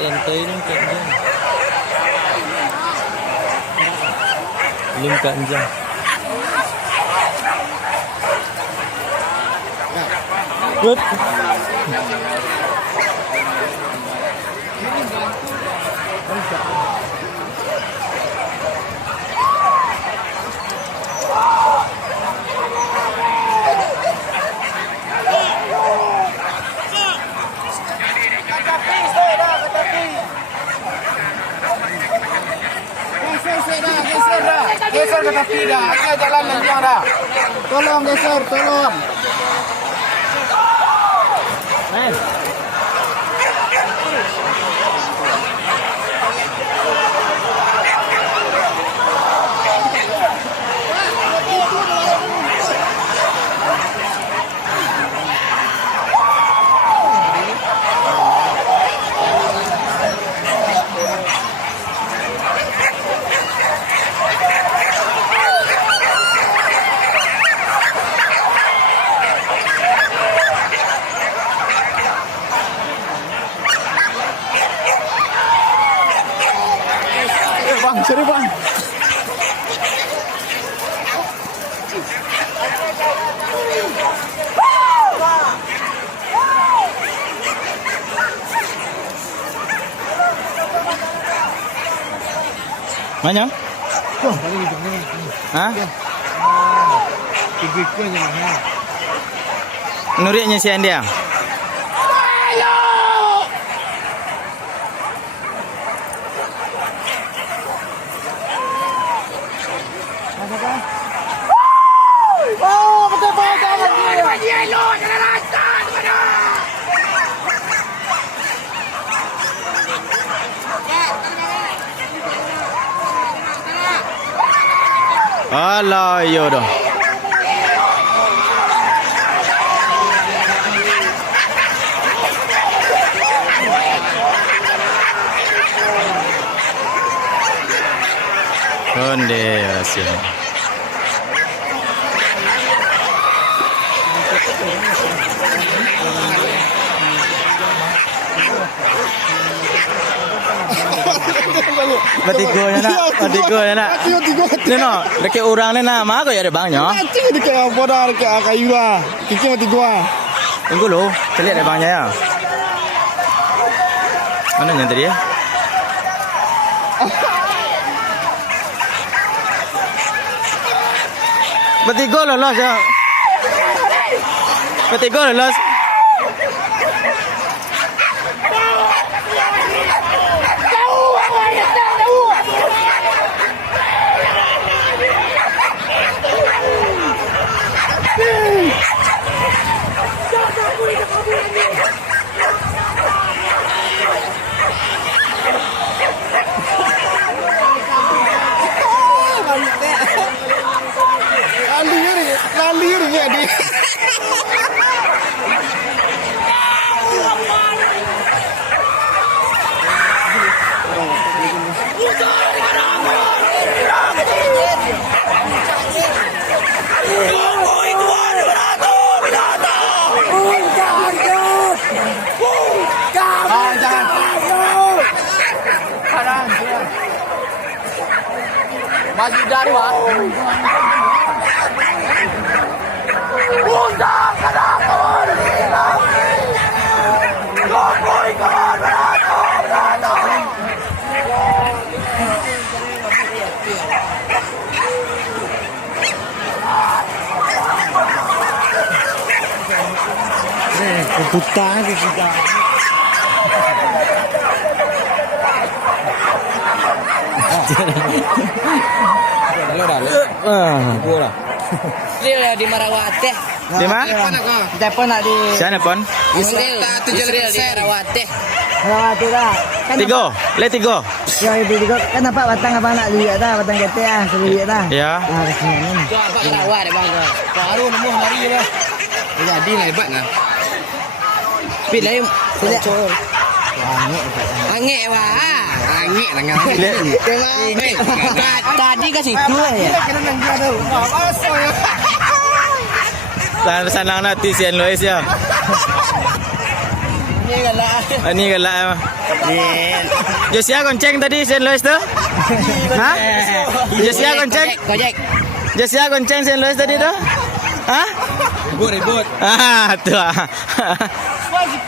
rantai ni kat dia. Lim kat dia. Good. Geser ke tepi dah. Ada jalan panjang dah. Tolong geser, tolong. Man. Bang, sorry bang. Mana? Wah, paling itu ni. Ha? Tiga je mahal. Nuriknya si Andia. Oh, betul jangan dia lo, jangan lantar mana. Alah, yo dah. Onde rahsia. Batigo ya nak, batigo ya nak. Ni no, dekat orang ni nak, mak aku ya ada bangnya. Mati dekat bodoh dekat kayu lah. Kiki mati gua. Tunggu lo, kita lihat ada bangnya ya. Mana yang tadi ya? Batigo lolos ya. Batigo lolos. Lalir jadi. Masih dari wah. Undang kenapa hilang? Koi kawan beratur. Buta ni kita. Gua lah. Dia di Marawate. Di mana? Telepon nak di Siapa pon? Israel di Marawate. Marawate dah. Tiga, le tiga. Ya itu juga kan nampak batang apa nak lihat dah, batang kete ah, lihat dah. Ya. Nah, kesini ni. Jual apa Marawate bang tu. Baru nemu hari ni. Jadi lah hebat nah. Pit lain tidak. Angin wah. Angin dengan. Tadi ke situ ya. Kena nanggi ada. Masuk ya. Sanang nanti Sian Lois ya. Ini kan lah. Ini galak mah. Ni. Josia gonceng tadi Saint Louis tu? Ha? Josia gonceng? Gojek. Josia gonceng Saint Louis tadi tu? Ha? Ribut. Ah, tu ah. Quase